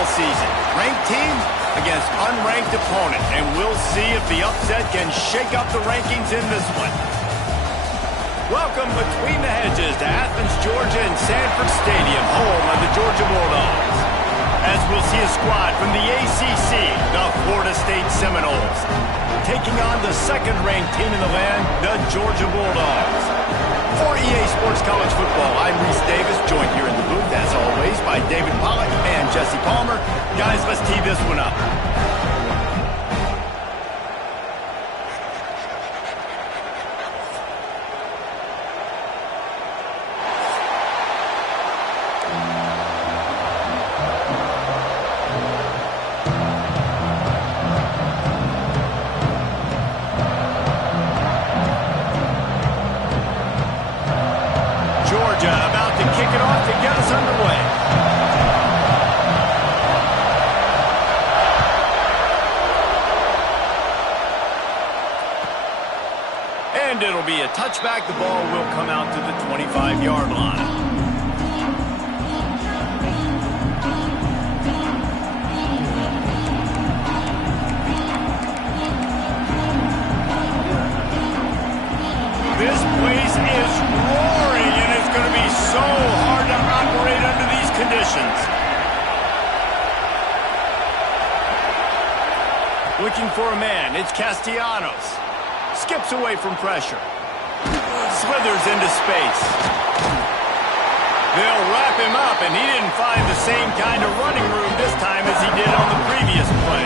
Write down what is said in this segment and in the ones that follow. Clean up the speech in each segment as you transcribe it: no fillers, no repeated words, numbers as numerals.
all season. Ranked team against unranked opponent, and we'll see if the upset can shake up the rankings in this one. Welcome between the hedges to Athens, Georgia and Sanford Stadium, home of the Georgia Bulldogs. As we'll see a squad from the ACC, the Florida State Seminoles, taking on the second-ranked team in the land, the Georgia Bulldogs. For EA Sports College Football, I'm Reese Davis, joined here in the booth, as always, by David Pollack and Jesse Palmer. Guys, let's tee this one up. About to kick it off to get us underway. And it'll be a touchback. The ball will come out to the 25-yard line. This place is roaring, and it's going to be so hard to operate under these conditions. Looking for a man, it's Castellanos. Skips away from pressure. Slithers into space. They'll wrap him up, and he didn't find the same kind of running room this time as he did on the previous play.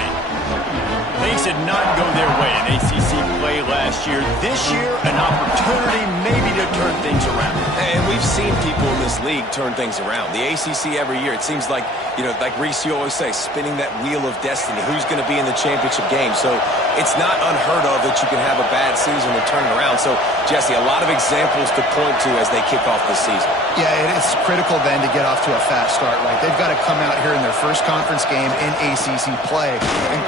Things did not go their way in ACC play last year. This year, an opportunity maybe to turn things around. And we've seen people in this league turn things around. The ACC every year, it seems like, like Reese, you always say, spinning that wheel of destiny. Who's going to be in the championship game? So it's not unheard of that you can have a bad season and turn it around. So, Jesse, a lot of examples to point to as they kick off the season. Yeah, it's critical then to get off to a fast start, right? They've got to come out here in their first conference game in ACC play and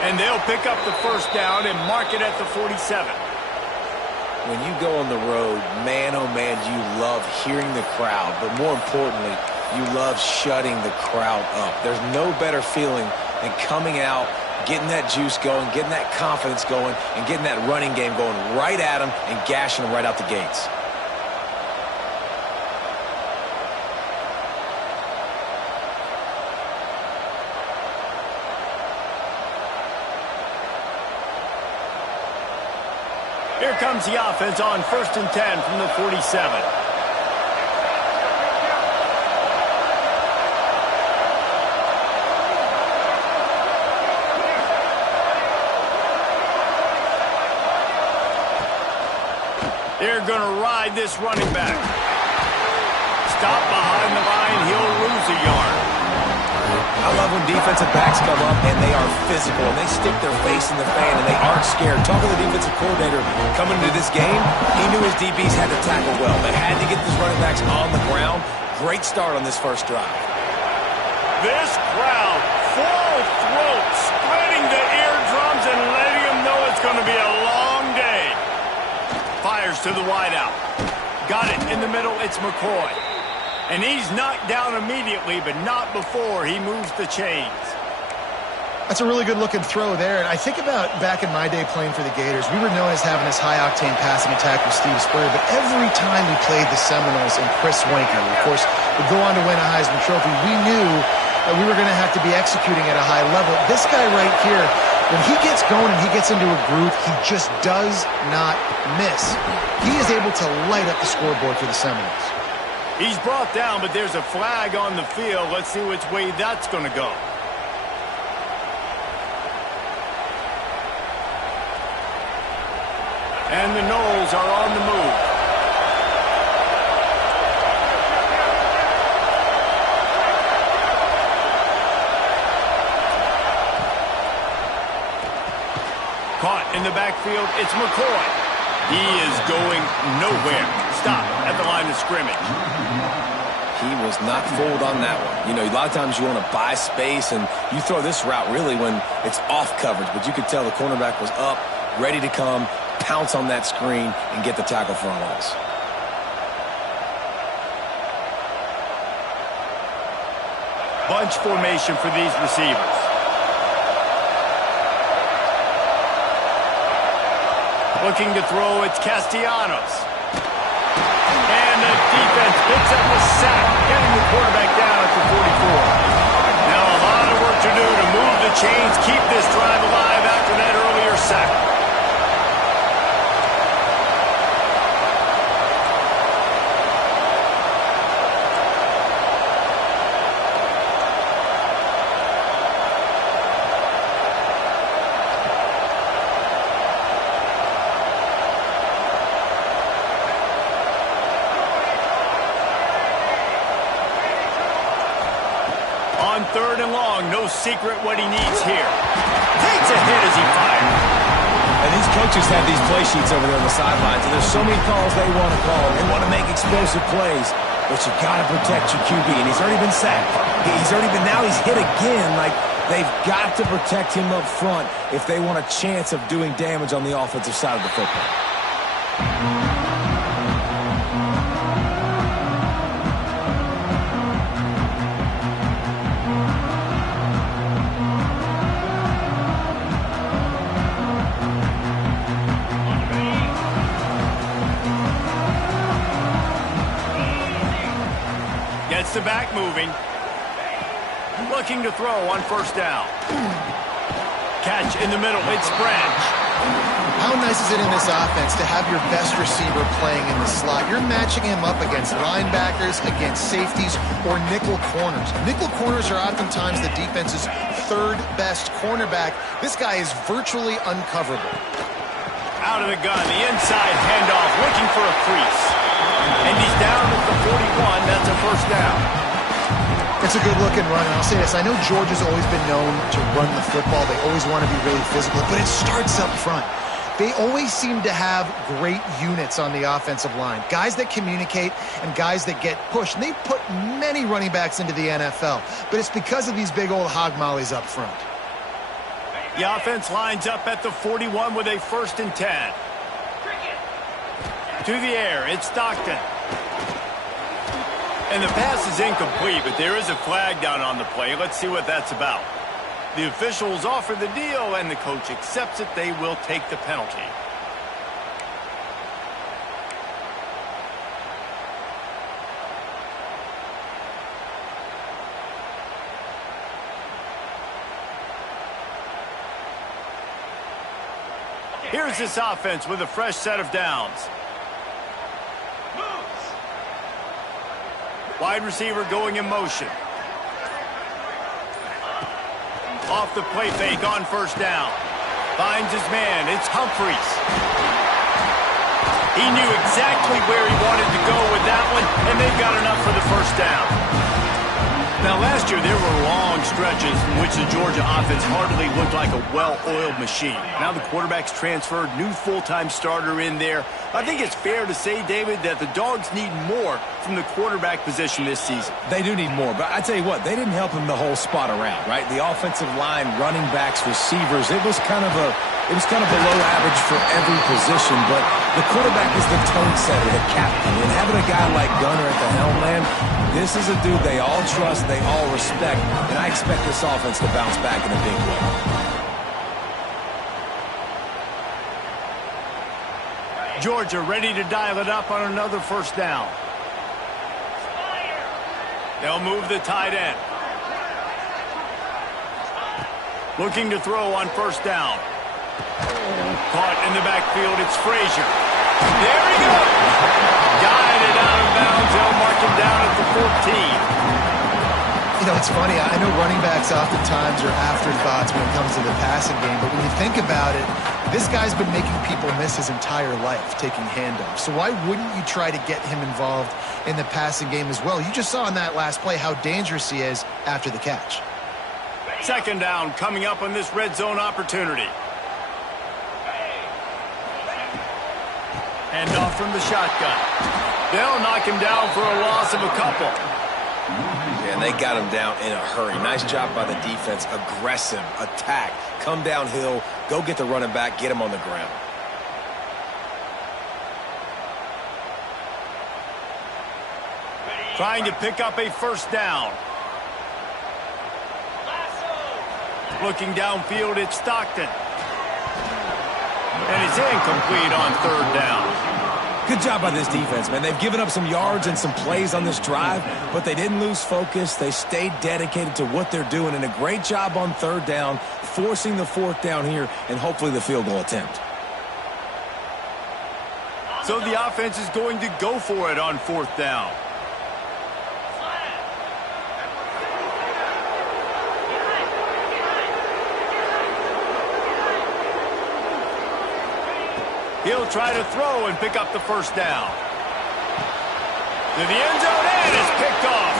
and they'll pick up the first down and mark it at the 47. When you go on the road, man, oh man, you love hearing the crowd. But more importantly, you love shutting the crowd up. There's no better feeling than coming out, getting that juice going, getting that confidence going, and getting that running game going right at them and gashing them right out the gates. Here comes the offense on 1st and 10 from the 47. They're going to ride this running back. Stop behind the line, he'll lose a yard. I love when defensive backs come up and they are physical and they stick their face in the fan and they aren't scared. Talking to the defensive coordinator coming into this game, he knew his DBs had to tackle well. They had to get these running backs on the ground. Great start on this first drive. This crowd, full throat, spreading the eardrums and letting them know it's going to be a long day. Fires to the wideout. Got it in the middle, it's McCoy. And he's knocked down immediately, but not before he moves the chains. That's a really good-looking throw there. And I think about back in my day playing for the Gators, we were known as having this high-octane passing attack with Steve Spurrier, but every time we played the Seminoles and Chris Swanker, of course, would go on to win a Heisman Trophy, we knew that we were going to have to be executing at a high level. This guy right here, when he gets going and he gets into a groove, he just does not miss. He is able to light up the scoreboard for the Seminoles. He's brought down, but there's a flag on the field. Let's see which way that's going to go. And the Noles are on the move. Caught in the backfield, it's McCoy. He is going nowhere. Stop at the line of scrimmage. He was not fooled on that one. A lot of times you want to buy space, and you throw this route really when it's off coverage. But you could tell the cornerback was up, ready to come, pounce on that screen, and get the tackle for a loss. bunch formation for these receivers. Looking to throw, it's Castellanos. And the defense picks up a sack, getting the quarterback down at the 44. Now a lot of work to do to move the chains, keep this drive alive after that earlier sack. On 3rd and long, no secret what he needs here. Takes a hit as he fires. And these coaches have these play sheets over there on the sidelines, and there's so many calls they want to call. They want to make explosive plays, but you got to protect your QB, and he's already been sacked. Now he's hit again. Like, they've got to protect him up front if they want a chance of doing damage on the offensive side of the football. Gets the back moving. Looking to throw on 1st down. Catch in the middle. It's Branch. How nice is it in this offense to have your best receiver playing in the slot? You're matching him up against linebackers, against safeties, or nickel corners. Nickel corners are oftentimes the defense's 3rd best cornerback. This guy is virtually uncoverable. Out of the gun, the inside handoff, looking for a crease. And he's down at the 41. That's a 1st down. It's a good-looking run, and I'll say this. I know Georgia's always been known to run the football. They always want to be really physical, but it starts up front. They always seem to have great units on the offensive line, guys that communicate and guys that get pushed. And they put many running backs into the NFL, but it's because of these big old hog mollies up front. The offense lines up at the 41 with a 1st and 10. To the air, it's Stockton. And the pass is incomplete, but there is a flag down on the play. Let's see what that's about. The officials offer the deal, and the coach accepts it. They will take the penalty. Here's this offense with a fresh set of downs. Wide receiver going in motion. Off the play fake on 1st down. Finds his man. It's Humphries. He knew exactly where he wanted to go with that one, and they've got enough for the 1st down. Now, last year, there were long stretches in which the Georgia offense hardly looked like a well-oiled machine. Now the quarterback's transferred, new full-time starter in there. I think it's fair to say, David, that the Dogs need more from the quarterback position this season. They do need more, but I tell you what, they didn't help him the whole spot around, right? The offensive line, running backs, receivers, it was kind of below average for every position, but the quarterback is the tone setter, the captain, and having a guy like Gunner at the helm, man, this is a dude they all trust, they all respect, and I expect this offense to bounce back in a big way. Georgia ready to dial it up on another 1st down. They'll move the tight end. Looking to throw on 1st down. Caught in the backfield, it's Frazier. There he goes. Guided out of bounds. They'll mark him down at the 14. You know, it's funny. I know running backs oftentimes are afterthoughts when it comes to the passing game, but when you think about it, this guy's been making people miss his entire life taking handoffs. So why wouldn't you try to get him involved in the passing game as well? You just saw in that last play how dangerous he is after the catch. 2nd down coming up on this red zone opportunity. Hand off from the shotgun. They'll knock him down for a loss of a couple. Yeah, and they got him down in a hurry. Nice job by the defense. Aggressive, attack, come downhill, go get the running back, get him on the ground. Trying to pick up a 1st down. Looking downfield, it's Stockton. And it's incomplete on third down. Good job by this defense, man. They've given up some yards and some plays on this drive, but they didn't lose focus. They stayed dedicated to what they're doing, and a great job on third down, forcing the fourth down here, and hopefully the field goal attempt. So the offense is going to go for it on fourth down. He'll try to throw and pick up the first down. To the end zone, and it's picked off.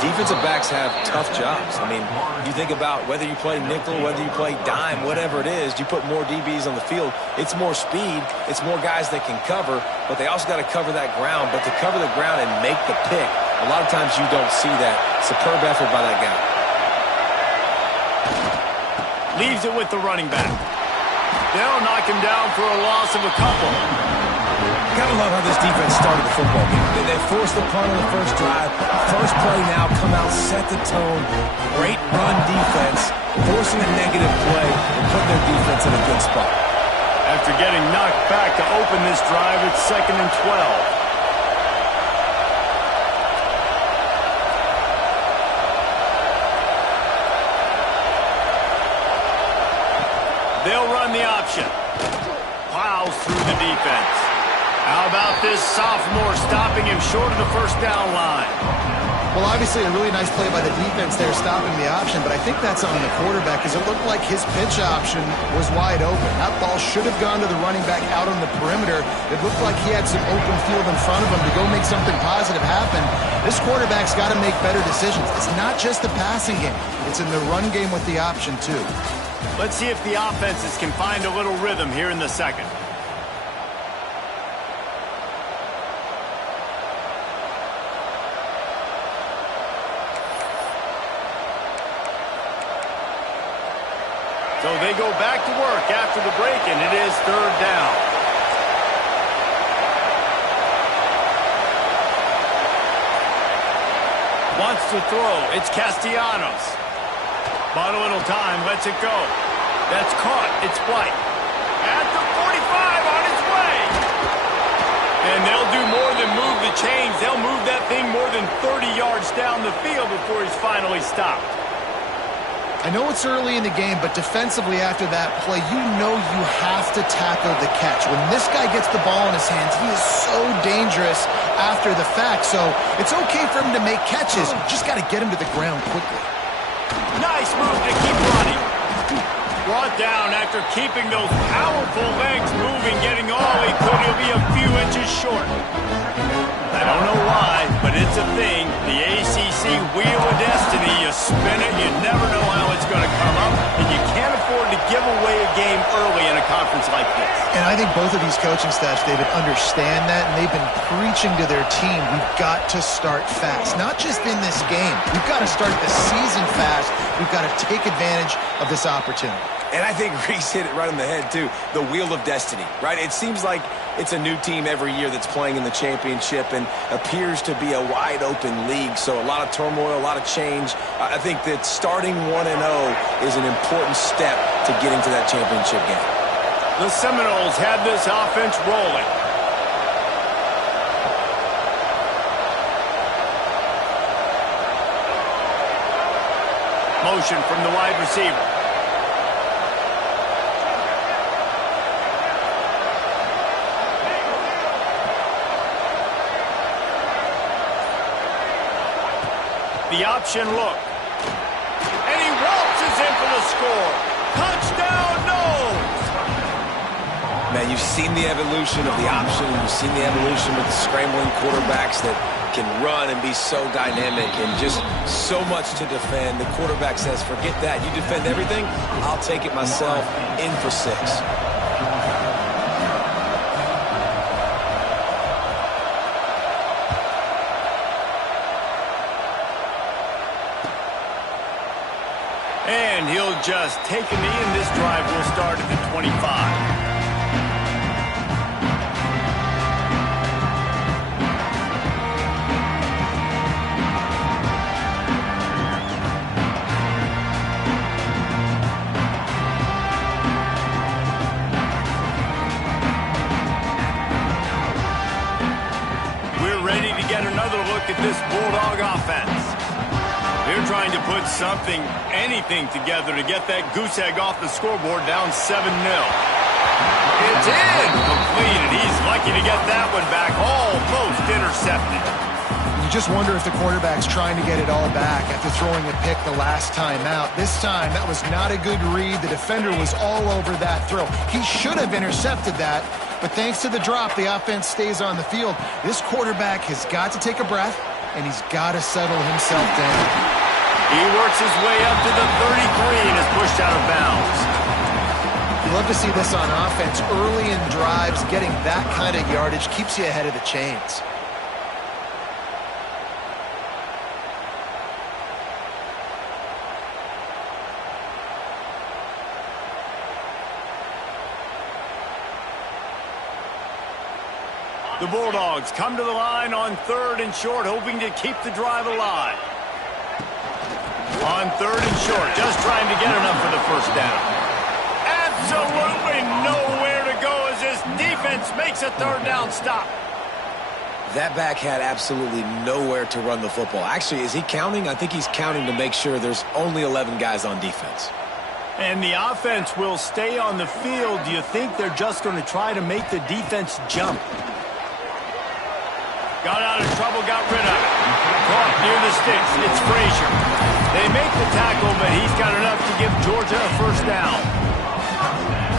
Defensive backs have tough jobs. I mean, you think about whether you play nickel, whether you play dime, whatever it is, you put more DBs on the field, it's more speed, it's more guys that can cover, but they also got to cover that ground. But to cover the ground and make the pick, a lot of times you don't see that. Superb effort by that guy. Leaves it with the running back. They'll knock him down for a loss of a couple. Gotta love how this defense started the football game. They forced the punt on the first drive. First play now, come out, set the tone. Great run defense, forcing a negative play and putting their defense in a good spot. After getting knocked back to open this drive, it's 2nd and 12. They'll run the option. Plows through the defense. How about this sophomore stopping him short of the first down line? Well, obviously a really nice play by the defense there, stopping the option, but I think that's on the quarterback because it looked like his pitch option was wide open. That ball should have gone to the running back out on the perimeter. It looked like he had some open field in front of him to go make something positive happen. This quarterback's got to make better decisions. It's not just the passing game. It's in the run game with the option, too. Let's see if the offenses can find a little rhythm here in the second. So they go back to work after the break, and it is third down. Wants to throw. It's Castellanos. Bought a little time, lets it go. That's caught. It's White. At the 45 on its way. And they'll do more than move the chains. They'll move that thing more than 30 yards down the field before he's finally stopped. I know it's early in the game, but defensively after that play, you know you have to tackle the catch. When this guy gets the ball in his hands, he is so dangerous after the fact. So it's okay for him to make catches. You just got to get him to the ground quickly. Nice move to keep running. Brought down after keeping those powerful legs moving, getting all he could. He'll be a few inches short. I don't know why, but it's a thing. The ACC Wheel of Destiny, you spin it, you never know how it's going to come up, and you can't afford to give away a game early in a conference like this. And I think both of these coaching staffs, David, understand that, and they've been preaching to their team, we've got to start fast. Not just in this game. We've got to start the season fast. We've got to take advantage of this opportunity. And I think Reese hit it right on the head, too. The Wheel of Destiny, right? It seems like it's a new team every year that's playing in the championship and appears to be a wide-open league. So a lot of turmoil, a lot of change. I think that starting 1-0 is an important step to getting to that championship game. The Seminoles have this offense rolling. Motion from the wide receiver. The option look. And he waltzes in for the score. Touchdown, Noles! Man, you've seen the evolution of the option. You've seen the evolution with the scrambling quarterbacks that can run and be so dynamic and just so much to defend. The quarterback says, forget that. You defend everything, I'll take it myself. In for 6. And he'll just take a knee, and this drive will start at the 25. look at this Bulldog offense. They're trying to put anything together to get that goose egg off the scoreboard, down 7-0. It's incomplete, and he's lucky to get that one back, almost intercepted. You just wonder if the quarterback's trying to get it all back after throwing a pick the last time out. This time, that was not a good read. The defender was all over that throw. He should have intercepted that, but thanks to the drop, the offense stays on the field. This quarterback has got to take a breath, and he's got to settle himself down. He works his way up to the 33 and is pushed out of bounds. You love to see this on offense. Early in drives, getting that kind of yardage keeps you ahead of the chains. The Bulldogs come to the line on 3rd and short, hoping to keep the drive alive. On 3rd and short, just trying to get enough for the first down. Absolutely nowhere to go as this defense makes a 3rd down stop. That back had absolutely nowhere to run the football. Actually, is he counting? I think he's counting to make sure there's only 11 guys on defense. And the offense will stay on the field. Do you think they're just going to try to make the defense jump? Got out of trouble, got rid of it. Caught near the sticks. It's Frazier. They make the tackle, but he's got enough to give Georgia a first down.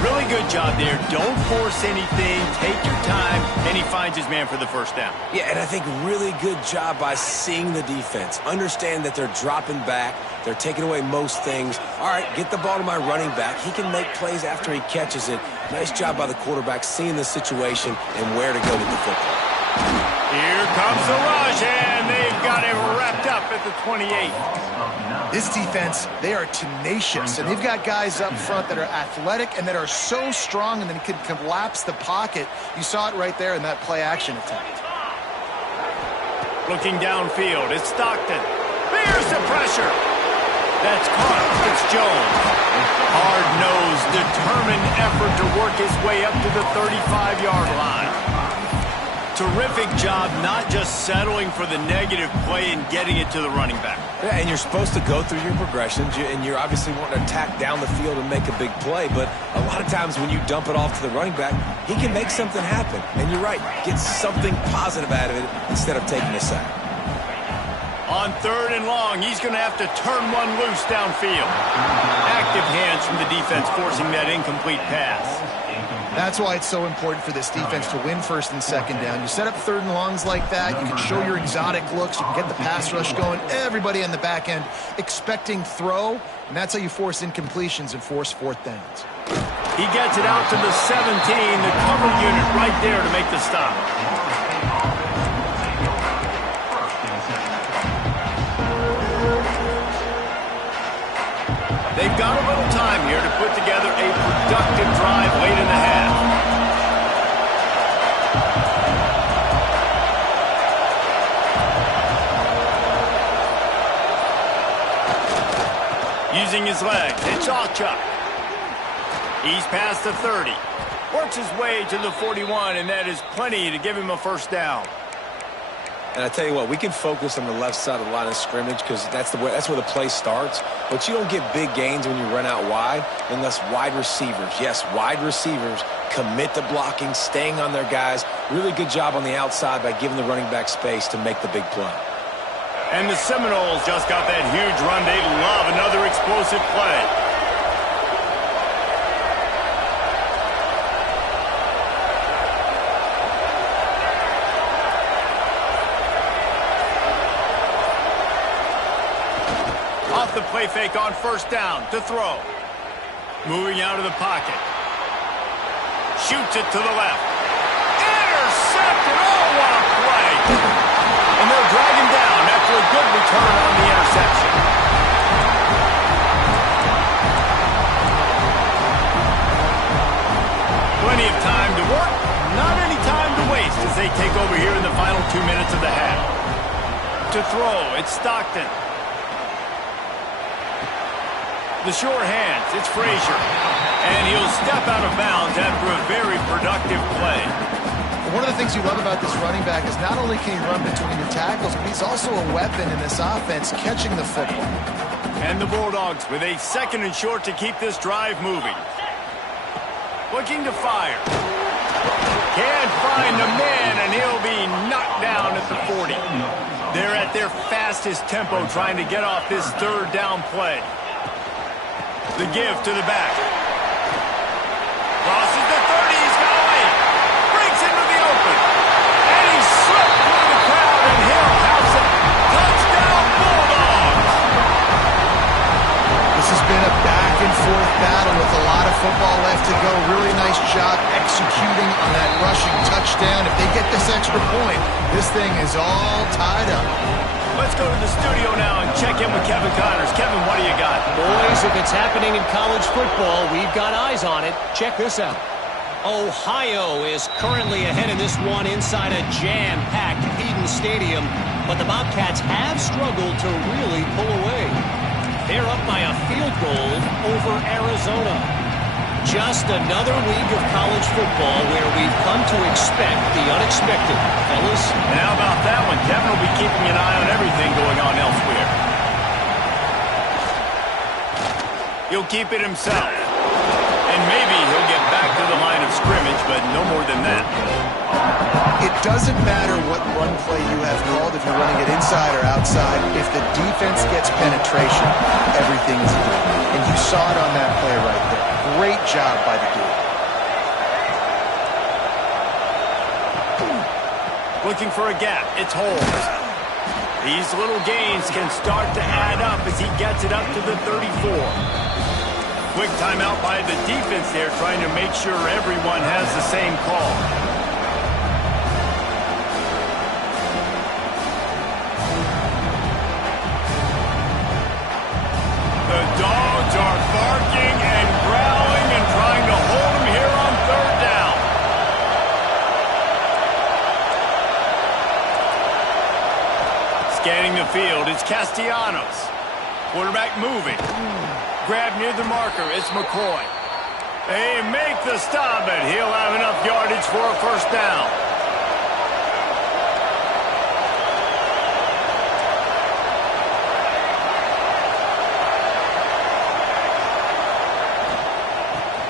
Really good job there. Don't force anything. Take your time. And he finds his man for the first down. Yeah, and I think really good job by seeing the defense. Understand that they're dropping back. They're taking away most things. All right, get the ball to my running back. He can make plays after he catches it. Nice job by the quarterback seeing the situation and where to go with the football. Here comes the rush, and they've got him wrapped up at the 28. This defense, they are tenacious, and they've got guys up front that are athletic and that are so strong and then can collapse the pocket. You saw it right there in that play-action attempt. Looking downfield, it's Stockton. There's the pressure. That's caught. It's Jones. Hard-nosed, determined effort to work his way up to the 35-yard line. Terrific job not just settling for the negative play and getting it to the running back. Yeah, and you're supposed to go through your progressions, and you're obviously wanting to attack down the field and make a big play, but a lot of times when you dump it off to the running back, he can make something happen. And you're right, get something positive out of it instead of taking a sack. On 3rd and long, he's going to have to turn one loose downfield. Active hands from the defense forcing that incomplete pass. That's why it's so important for this defense to win 1st and 2nd down. You set up 3rd and longs like that, you can show your exotic looks, you can get the pass rush going, everybody on the back end expecting throw, and that's how you force incompletions and force 4th downs. He gets it out to the 17, the cover unit right there to make the stop. They've got a little time here to put together a productive drive late in the half. Using his legs, it's Chuck. He's past the 30. Works his way to the 41, and that is plenty to give him a first down. And I tell you what, we can focus on the left side of the line of scrimmage because that's where the play starts. But you don't get big gains when you run out wide unless wide receivers, yes, wide receivers, commit to blocking, staying on their guys. Really good job on the outside by giving the running back space to make the big play. And the Seminoles just got that huge run. They love another explosive play. The play fake on 1st down to throw. Moving out of the pocket. Shoots it to the left. Intercepted. Oh, what a play. And they'll drag him down after a good return on the interception. Plenty of time to work. Not any time to waste as they take over here in the final 2 minutes of the half. To throw, it's Stockton. The short hands, it's Frazier. And he'll step out of bounds after a very productive play. One of the things you love about this running back is not only can he run between the tackles, but he's also a weapon in this offense catching the football. And the Bulldogs with a 2nd and short to keep this drive moving. Looking to fire. Can't find the man, and he'll be knocked down at the 40. They're at their fastest tempo trying to get off this 3rd down play. The give to the back. Crosses the 30, he's got away. Breaks into the open. And he slipped through the crowd, and he'll house it. Touchdown, Bulldogs! This has been a back-and-forth battle with a lot of football left to go. Really nice job executing on that rushing touchdown. If they get this extra point, this thing is all tied up. Let's go to the studio now and check in with Kevin Connors. Kevin, what do you got? Boys, if it's happening in college football, we've got eyes on it. Check this out. Ohio is currently ahead in this one inside a jam-packed Eden Stadium, but the Bobcats have struggled to really pull away. They're up by a field goal over Arizona. Just another week of college football where we've come to expect the unexpected, fellas. And how about that one? Kevin will be keeping an eye on everything going on elsewhere. He'll keep it himself. And maybe he'll get back to the line of scrimmage, but no more than that. It doesn't matter what run play you have called, if you're running it inside or outside. If the defense gets penetration, everything is good. And you saw it on that play right there. Great job by the dude. Looking for a gap. It's Holmes. These little gains can start to add up as he gets it up to the 34. Quick timeout by the defense there, trying to make sure everyone has the same call. The Dogs are barking and growling and trying to hold him here on 3rd down. Scanning the field, it's Castellanos. Quarterback moving. Grab near the marker, it's McCoy. They make the stop, and he'll have enough yardage for a 1st down.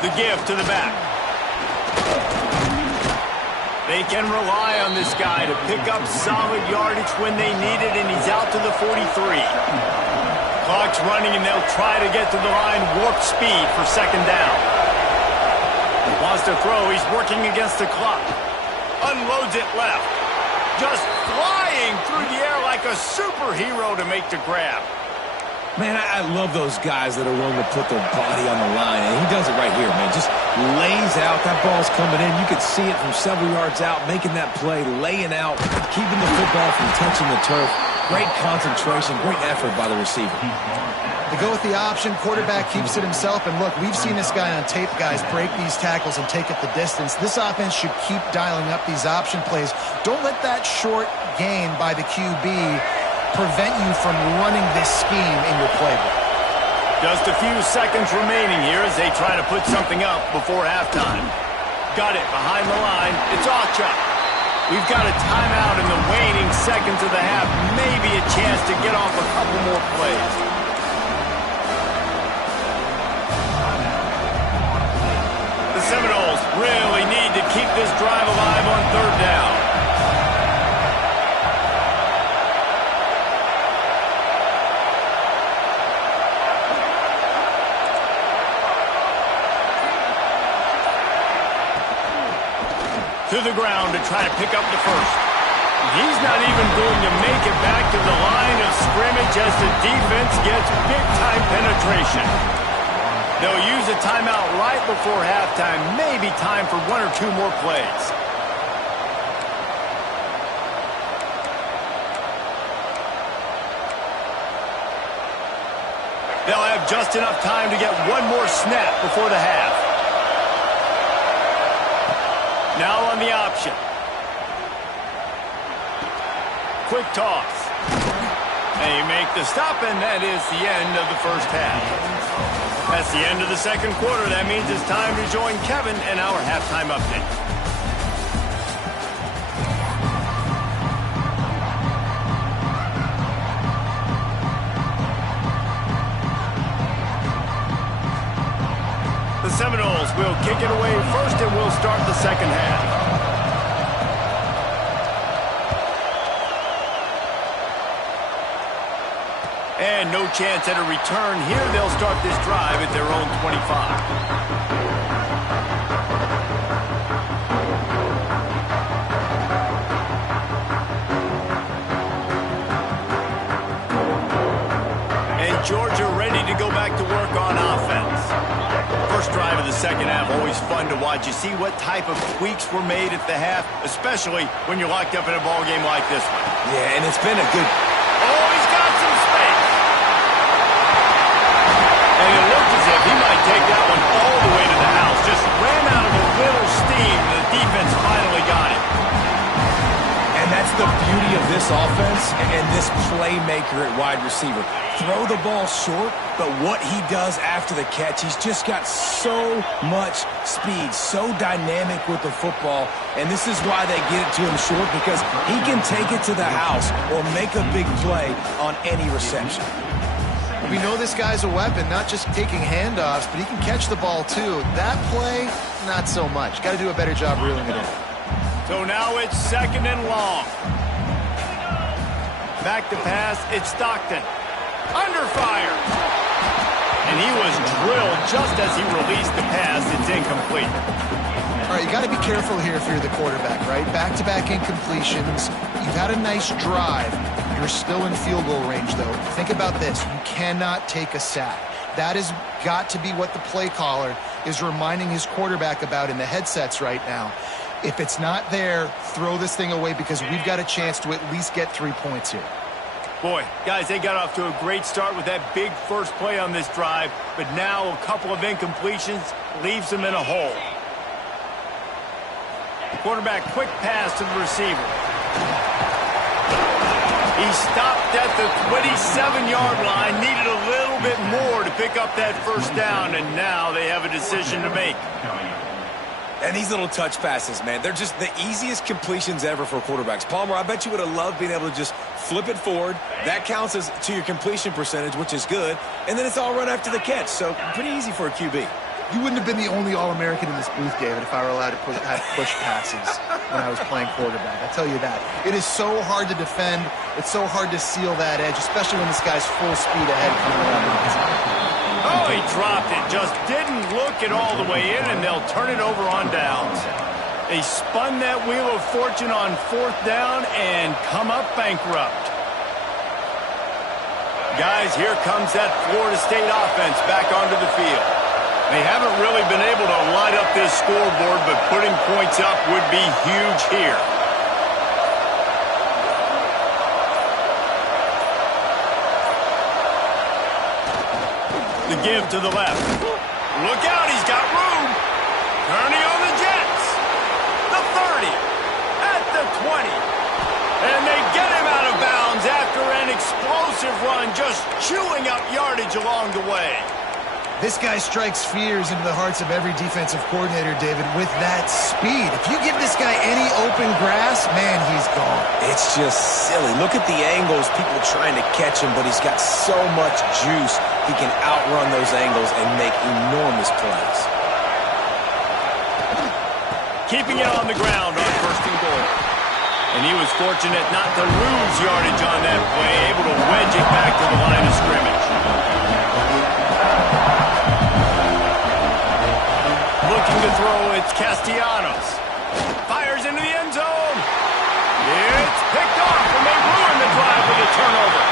The give to the back. They can rely on this guy to pick up solid yardage when they need it, and he's out to the 43. Clock's running, and they'll try to get to the line warp speed for 2nd down. He wants to throw. He's working against the clock. Unloads it left. Just flying through the air like a superhero to make the grab. Man, I love those guys that are willing to put their body on the line, and he does it right here, man. Just lays out. That ball's coming in. You can see it from several yards out, making that play, laying out, keeping the football from touching the turf. Great concentration, great effort by the receiver. They go with the option. Quarterback keeps it himself. And look, we've seen this guy on tape, guys, break these tackles and take it the distance. This offense should keep dialing up these option plays. Don't let that short gain by the QB prevent you from running this scheme in your playbook. Just a few seconds remaining here as they try to put something up before halftime. Got it behind the line. It's Ocha. We've got a timeout in the waning seconds of the half. Maybe a chance to get off a couple more plays. The Seminoles really need to keep this drive alive on 3rd down. To the ground to try to pick up the 1st. He's not even going to make it back to the line of scrimmage as the defense gets big-time penetration. They'll use a timeout right before halftime. Maybe time for 1 or 2 more plays. They'll have just enough time to get 1 more snap before the half. Now on the option. Quick toss. They make the stop, and that is the end of the 1st half. That's the end of the 2nd quarter. That means it's time to join Kevin in our halftime update. kick it away first, and we'll start the second half. And no chance at a return here. They'll start this drive at their own 25. Georgia ready to go back to work on offense. First drive of the second half, always fun to watch. You see what type of tweaks were made at the half, especially when you're locked up in a ball game like this one. Yeah, and it's been a good... Oh, he's got some space. And it looked as if he might take that one all the way to the house. Just ran out of a little steam. The defense finally got it. And that's the beauty of this offense and this playmaker at wide receiver. Throw the ball short, but what he does after the catch, he's just got so much speed, so dynamic with the football, and this is why they get it to him short, because he can take it to the house or make a big play on any reception. We know this guy's a weapon, not just taking handoffs, but he can catch the ball too. That play, not so much. Got to do a better job reeling it in. So now it's second and long. Back to pass, it's Stockton. Under fire. And he was drilled just as he released the pass. It's incomplete. All right, you got to be careful here if you're the quarterback, right? Back-to-back incompletions. You've had a nice drive. You're still in field goal range, though. Think about this. You cannot take a sack. That has got to be what the play caller is reminding his quarterback about in the headsets right now. If it's not there, throw this thing away because we've got a chance to at least get 3 points here. Boy, guys, they got off to a great start with that big first play on this drive, but now a couple of incompletions leaves them in a hole. The quarterback, quick pass to the receiver. He stopped at the 27-yard line, needed a little bit more to pick up that first down, and now they have a decision to make. And these little touch passes, man, they're just the easiest completions ever for quarterbacks. Palmer, I bet you would have loved being able to just flip it forward. That counts as to your completion percentage, which is good. And then it's all run after the catch, so pretty easy for a QB. You wouldn't have been the only All-American in this booth, David, if I were allowed to have push passes when I was playing quarterback. I tell you that. It is so hard to defend. It's so hard to seal that edge, especially when this guy's full speed ahead coming around the outside. Oh, he dropped it. Just didn't look it all the way in, and they'll turn it over on downs. They spun that wheel of fortune on fourth down and come up bankrupt. Guys, here comes that Florida State offense back onto the field. They haven't really been able to light up this scoreboard, but putting points up would be huge here. The give to the left. Look out, he's got room. Turning on the Jets. The 30. At the 20. And they get him out of bounds after an explosive run, just chewing up yardage along the way. This guy strikes fears into the hearts of every defensive coordinator, David, with that speed. If you give this guy any open grass, man, he's gone. It's just silly. Look at the angles, people trying to catch him, but he's got so much juice. He can outrun those angles and make enormous plays. Keeping it on the ground on first and goal. And he was fortunate not to lose yardage on that play, able to wedge it back to the line of scrimmage. Looking to throw, it's Castellanos. Fires into the end zone. It's picked off, and they ruined the drive with a turnover.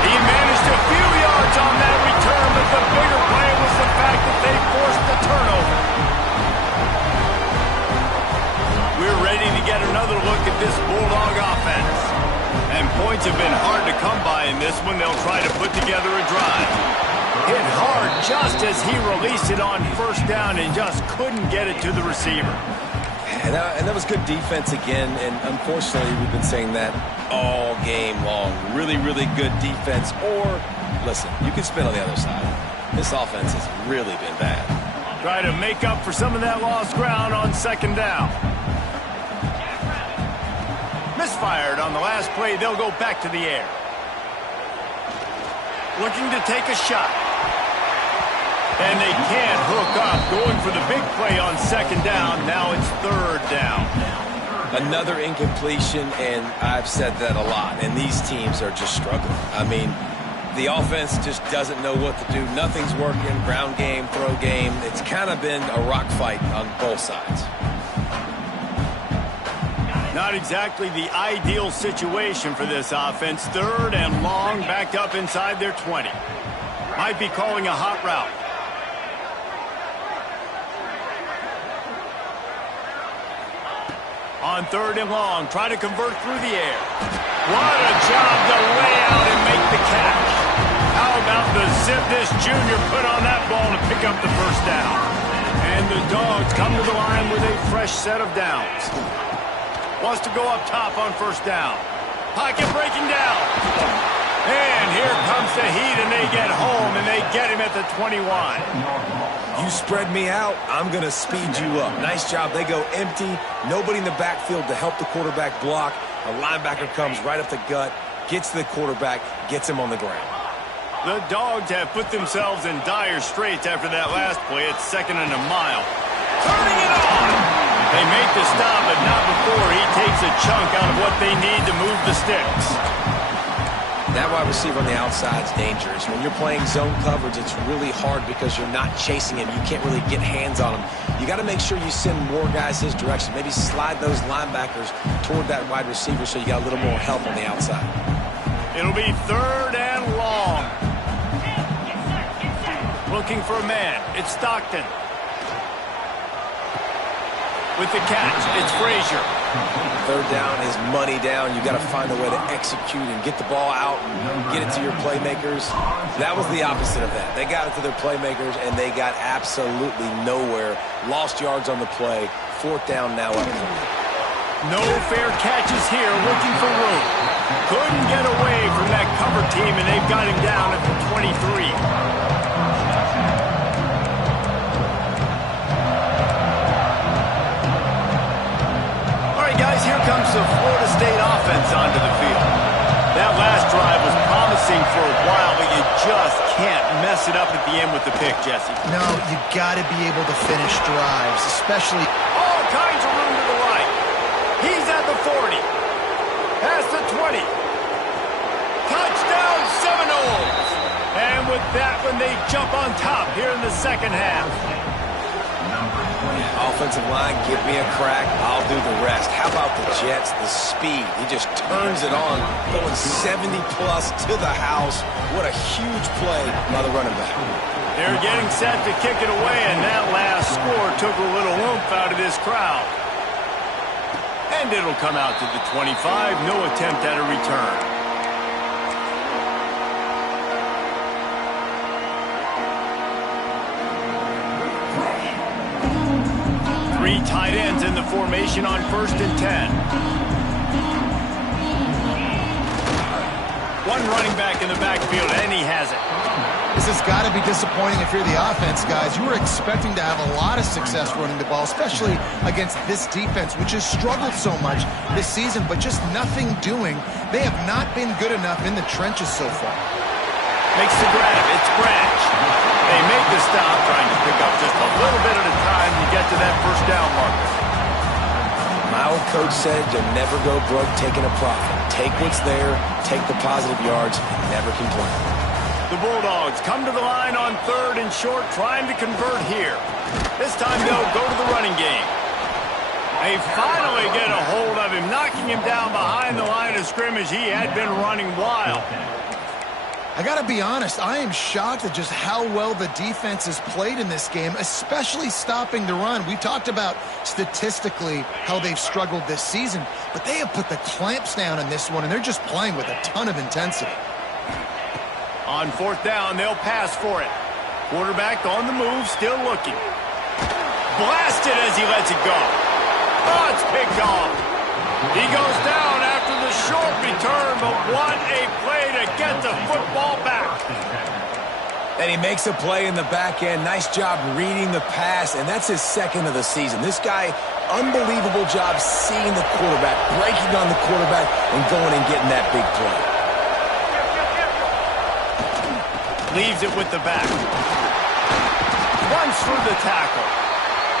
He managed a few yards on that return, but the bigger play was the fact that they forced the turnover. We're ready to get another look at this Bulldog offense. And points have been hard to come by in this one. They'll try to put together a drive. Hit hard just as he released it on first down and just couldn't get it to the receiver. And that was good defense again, and unfortunately we've been saying that all game long. Really, really good defense. Or, listen, you can spin on the other side. This offense has really been bad. Try to make up for some of that lost ground on second down. Misfired on the last play. They'll go back to the air. Looking to take a shot. And they can't hook up. Going for the big play on second down. Now it's third down. Another incompletion, and I've said that a lot, and these teams are just struggling. I mean, the offense just doesn't know what to do. Nothing's working. Ground game, throw game. It's kind of been a rock fight on both sides. Not exactly the ideal situation for this offense. Third and long, backed up inside their 20. Might be calling a hot route. On third and long, try to convert through the air. What a job to lay out and make the catch. How about the zip this junior put on that ball to pick up the first down? And the Dogs come to the line with a fresh set of downs. Wants to go up top on first down. Pocket breaking down. And here comes the heat, and they get home, and they get him at the 21. You spread me out, I'm going to speed you up. Nice job. They go empty. Nobody in the backfield to help the quarterback block. A linebacker comes right up the gut, gets to the quarterback, gets him on the ground. The Dogs have put themselves in dire straits after that last play. It's second and a mile. Turning it on! They make the stop, but not before he takes a chunk out of what they need to move the sticks. That wide receiver on the outside is dangerous. When you're playing zone coverage, it's really hard because you're not chasing him. You can't really get hands on him. You got to make sure you send more guys his direction. Maybe slide those linebackers toward that wide receiver so you got a little more help on the outside. It'll be third and long. Looking for a man. It's Stockton. With the catch, it's Frazier. Third down is money down. You got to find a way to execute and get the ball out and get it to your playmakers. That was the opposite of that. They got it to their playmakers, and they got absolutely nowhere. Lost yards on the play. Fourth down now up. No fair catches here, looking for room. Couldn't get away from that cover team, and they've got him down at the 23. Here comes the Florida State offense onto the field. That last drive was promising for a while, but you just can't mess it up at the end with the pick, Jesse. No, you got to be able to finish drives, especially... All kinds of room to the right. He's at the 40. Past the 20. Touchdown Seminoles. And with that one, they jump on top here in the second half. Offensive line, give me a crack, I'll do the rest. How about the Jets, the speed? He just turns it on, going 70-plus to the house. What a huge play by the running back. They're getting set to kick it away, and that last score took a little oomph out of this crowd. And it'll come out to the 25, no attempt at a return. Three tight ends in the formation on 1st and 10. One running back in the backfield, and he has it. This has got to be disappointing if you're the offense, guys. You were expecting to have a lot of success running the ball, especially against this defense, which has struggled so much this season, but just nothing doing. They have not been good enough in the trenches so far. Makes the grab. It's Branch. They make the stop, trying to pick up just a little bit at a time to get to that first down marker. My old coach said you'll never go broke taking a profit. Take what's there, take the positive yards, and never complain. The Bulldogs come to the line on third and short, trying to convert here. This time they'll go to the running game. They finally get a hold of him, knocking him down behind the line of scrimmage. He had been running wild. I got to be honest, I am shocked at just how well the defense has played in this game, especially stopping the run. We talked about statistically how they've struggled this season, but they have put the clamps down in this one, and they're just playing with a ton of intensity. On fourth down, they'll pass for it. Quarterback on the move, still looking. Blasted as he lets it go. Oh, it's picked off. He goes down after the short return, but what a play to get the football back. And he makes a play in the back end. Nice job reading the pass, and that's his second of the season. This guy, unbelievable job seeing the quarterback, breaking on the quarterback, and going and getting that big play. Leaves it with the back. runs through the tackle.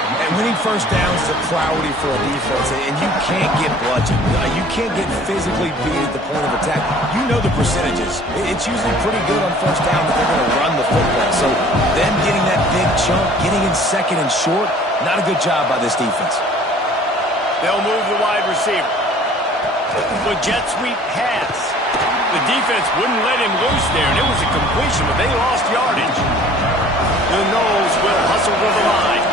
And winning first downs is a priority for a defense, and you can't get bludgeoned. You can't get physically beat at the point of attack. You know the percentages. It's usually pretty good on first down that they're going to run the football. So them getting that big chunk, getting in second and short, not a good job by this defense. They'll move the wide receiver. With jet sweep pass. The defense wouldn't let him loose there, and it was a completion, but they lost yardage. The Noles will hustle to the line.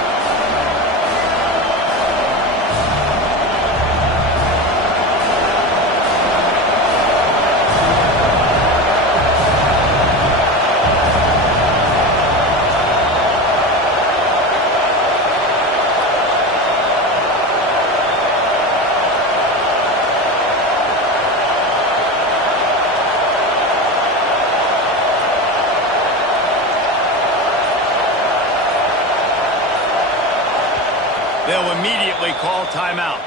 They'll immediately call timeout.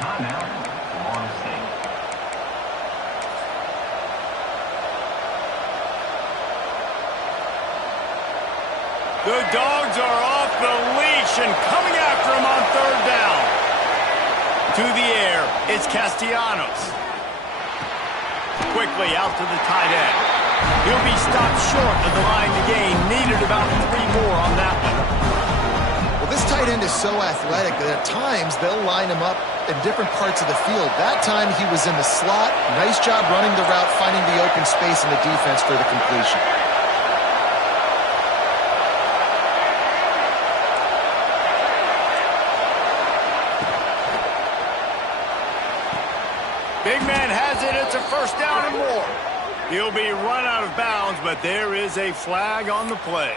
Timeout, Florida State. The Dogs are off the leash and coming after him on third down. To the air, it's Castellanos. Quickly out to the tight end. He'll be stopped short of the line to gain. Needed about 3 more on that one. This tight end is so athletic that at times they'll line him up in different parts of the field. That time he was in the slot. Nice job running the route, finding the open space in the defense for the completion. Big man has it. It's a first down and more. He'll be run out of bounds, but there is a flag on the play.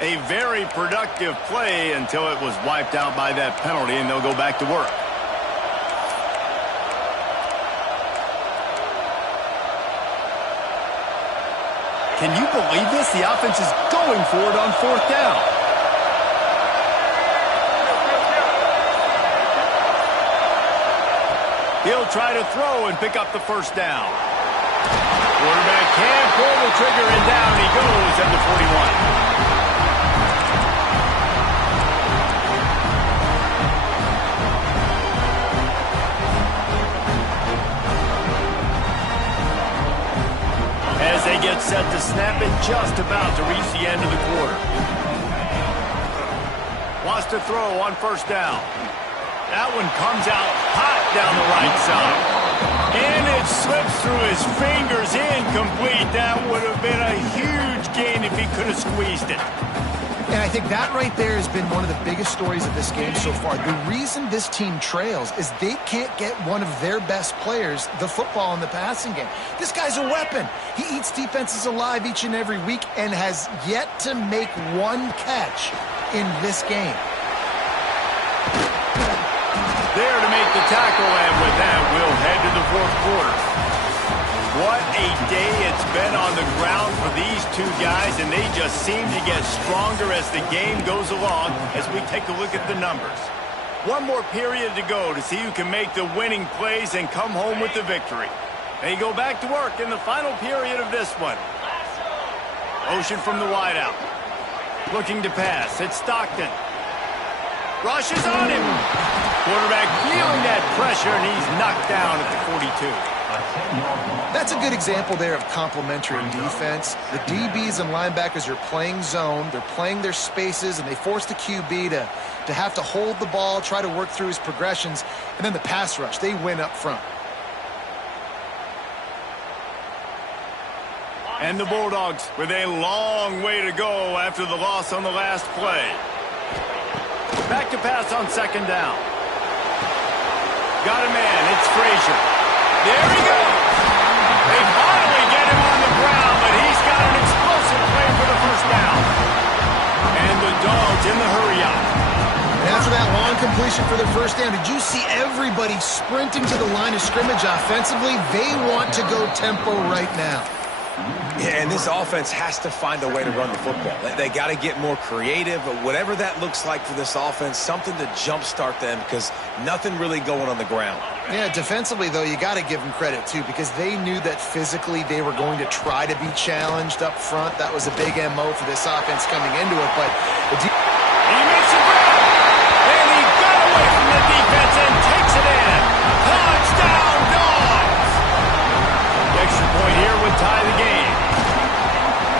A very productive play until it was wiped out by that penalty, and they'll go back to work. Can you believe this? The offense is going for it on fourth down. He'll try to throw and pick up the first down. Quarterback can pull the trigger, and down he goes at the 41. As they get set to snap it, just about to reach the end of the quarter. Wants to throw on first down. That one comes out hot down the right side. And it slips through his fingers, incomplete. That would have been a huge gain if he could have squeezed it. And I think that right there has been one of the biggest stories of this game so far. The reason this team trails is they can't get one of their best players the football in the passing game. This guy's a weapon. He eats defenses alive each and every week and has yet to make one catch in this game. There to make the tackle, and with that, we'll head to the fourth quarter. What a day it's been on the ground for these two guys, and they just seem to get stronger as the game goes along as we take a look at the numbers. One more period to go to see who can make the winning plays and come home with the victory. They go back to work in the final period of this one. Motion from the wideout. Looking to pass. It's Stockton. Rushes on him. Quarterback feeling that pressure, and he's knocked down at the 42. That's a good example there of complementary defense. The DBs and linebackers are playing zone. They're playing their spaces, and they force the QB to have to hold the ball, try to work through his progressions, and then the pass rush. They win up front. And the Bulldogs with a long way to go after the loss on the last play. Back to pass on second down. Got a man. It's Frazier. There he goes. They finally get him on the ground, but he's got an explosive play for the first down. And the Dogs in the hurry-up. And after that long completion for the first down, did you see everybody sprinting to the line of scrimmage offensively? They want to go tempo right now. Yeah, and this offense has to find a way to run the football. They got to get more creative, whatever that looks like for this offense, something to jumpstart them because nothing really going on the ground. Yeah, defensively, though, you got to give them credit, too, because they knew that physically they were going to try to be challenged up front. That was a big MO for this offense coming into it, but he makes a grab, and he got away from the defense and takes it in. Touchdown, Dogs! The extra point here would tie the game.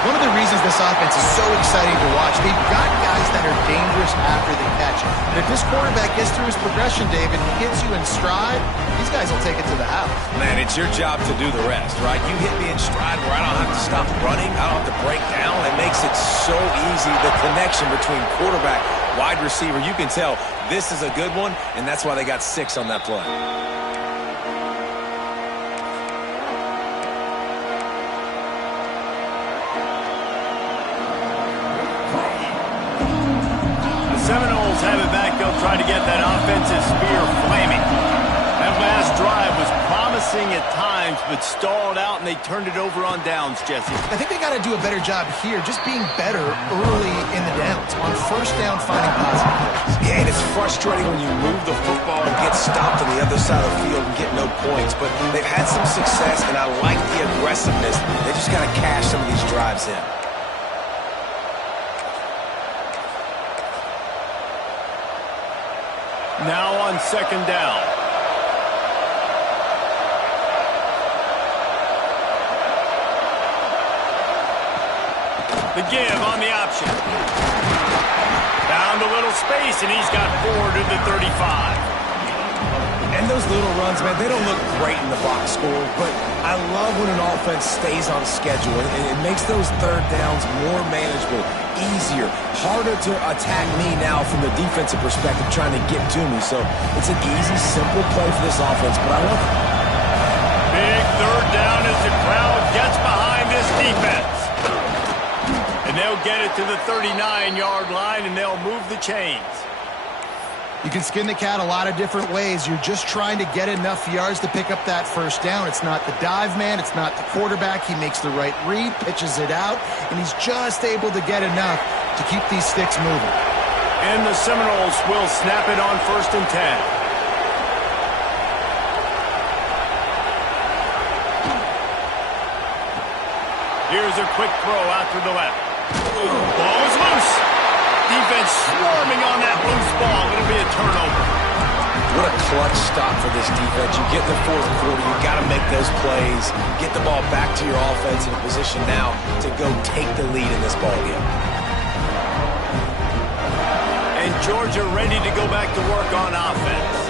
One of the reasons this offense is so exciting to watch, they've got guys that are dangerous after the catch. And if this quarterback gets through his progression, David, and hits you in stride, these guys will take it to the house. Man, it's your job to do the rest, right? You hit me in stride where I don't have to stop running. I don't have to break down. It makes it so easy. The connection between quarterback, wide receiver, you can tell this is a good one, and that's why they got 6 on that play. Seminoles have it back. They'll try to get that offensive spear flaming. That last drive was promising at times, but stalled out, and they turned it over on downs, Jesse. I think they got to do a better job here, just being better early in the downs. On first down, finding positive plays. Yeah, and it's frustrating when you move the football and get stopped on the other side of the field and get no points, but they've had some success, and I like the aggressiveness. They just got to cash some of these drives in. Now on second down. The give on the option. Found a little space, and he's got 4 to the 35. And those little runs, man, they don't look great in the box score, but I love when an offense stays on schedule, and it makes those third downs more manageable, easier, harder to attack me now from the defensive perspective trying to get to me. So it's an easy, simple play for this offense, but I love it. Big third down as the crowd gets behind this defense. And they'll get it to the 39-yard line, and they'll move the chains. You can skin the cat a lot of different ways. You're just trying to get enough yards to pick up that first down. It's not the dive man. It's not the quarterback. He makes the right read, pitches it out, and he's just able to get enough to keep these sticks moving. And the Seminoles will snap it on 1st and 10. Here's a quick throw out to the left. Ball is loose. Defense swarming on that loose ball. It'll be a turnover. What a clutch stop for this defense. You get in the fourth quarter, you got to make those plays, get the ball back to your offense in a position now to go take the lead in this ball game. And Georgia ready to go back to work on offense.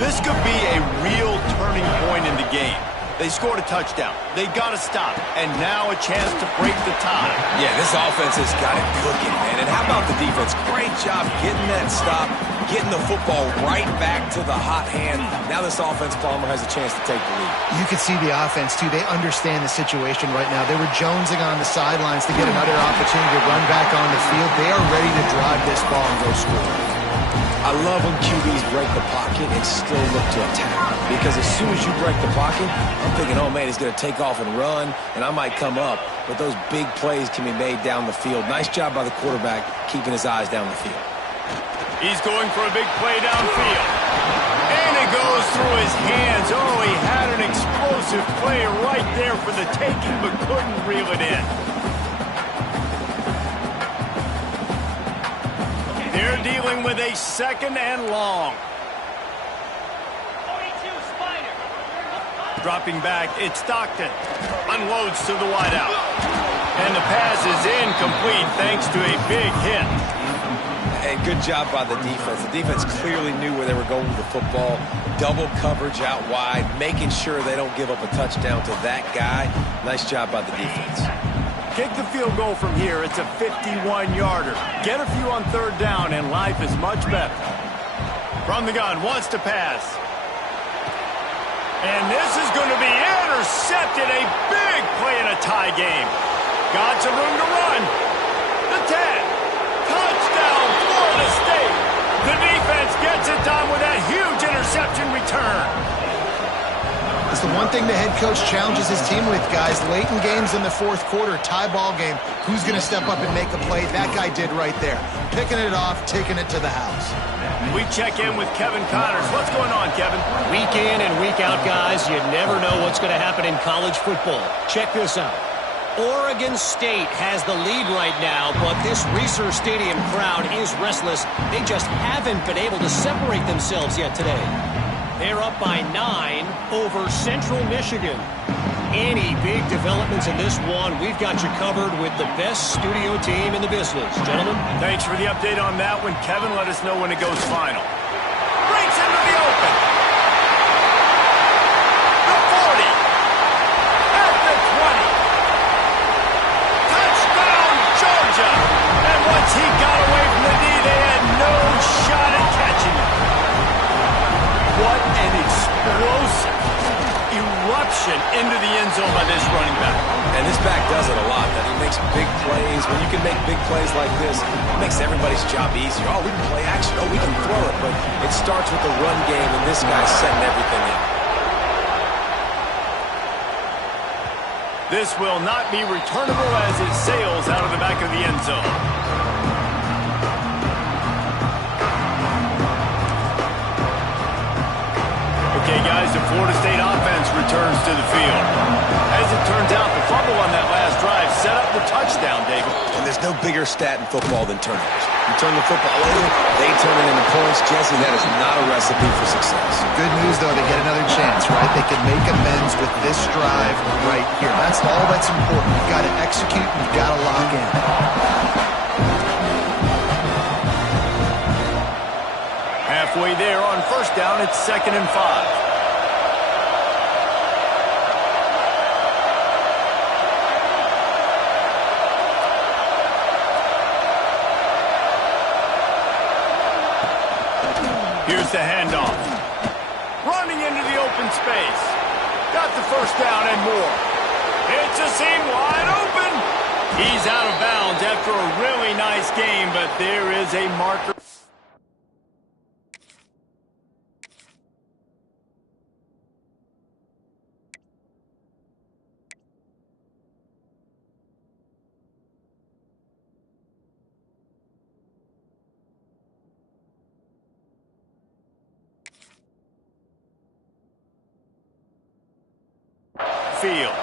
This could be a real turning point in the game. They scored a touchdown. They got to stop. And now a chance to break the tie. Yeah, this offense has got it cooking, man. And how about the defense? Great job getting that stop, getting the football right back to the hot hand. Now this offense, Palmer, has a chance to take the lead. You can see the offense, too. They understand the situation right now. They were jonesing on the sidelines to get another opportunity to run back on the field. They are ready to drive this ball and go score. I love when QBs break the pocket and still look to attack. Because as soon as you break the pocket, I'm thinking, oh, man, he's going to take off and run, and I might come up. But those big plays can be made down the field. Nice job by the quarterback keeping his eyes down the field. He's going for a big play downfield. And it goes through his hands. Oh, he had an explosive play right there for the taking, but couldn't reel it in. They're dealing with a 2nd and long. Dropping back, it's Stockton. Unloads to the wideout. And the pass is incomplete thanks to a big hit. And good job by the defense. The defense clearly knew where they were going with the football. Double coverage out wide, making sure they don't give up a touchdown to that guy. Nice job by the defense. Kick the field goal from here. It's a 51-yarder. Get a few on 3rd down, and life is much better. From the gun, wants to pass. And this is going to be intercepted. A big play in a tie game. Got some room to run. The 10. Touchdown, Florida State. The defense gets it done with that huge interception return. This the one thing the head coach challenges his team with, guys. Late in games in the fourth quarter, tie ball game, who's going to step up and make a play? That guy did right there. Picking it off, taking it to the house. We check in with Kevin Connors. What's going on, Kevin? Week in and week out, guys, you never know what's going to happen in college football. Check this out. Oregon State has the lead right now, but this Reser Stadium crowd is restless. They just haven't been able to separate themselves yet today. They're up by 9 over Central Michigan. Any big developments in this one, we've got you covered with the best studio team in the business. Gentlemen? Thanks for the update on that one. Kevin, let us know when it goes final. Breaks into the open. The 40. At the 20. Touchdown, Georgia. And once he got away from the knee, they had no shot at catching him. What an explosive eruption into the end zone by this running back. And this back does it a lot, that he makes big plays. When you can make big plays like this, it makes everybody's job easier. Oh, we can play action. Oh, we can throw it. But it starts with the run game, and this guy's setting everything up. This will not be returnable as it sails out of the back of the end zone. Okay, guys, the Florida State offense returns to the field. As it turns out, the fumble on that last drive set up the touchdown, David. And there's no bigger stat in football than turnovers. You turn the football over, they turn it into points. Jesse, that is not a recipe for success. Good news, though, they get another chance, right? They can make amends with this drive right here. That's all that's important. You've got to execute, you've got to lock in. Halfway there on first down, it's 2nd and 5. Here's the handoff. Running into the open space. Got the first down and more. It's a seam wide open. He's out of bounds after a really nice game, but there is a marker. Field.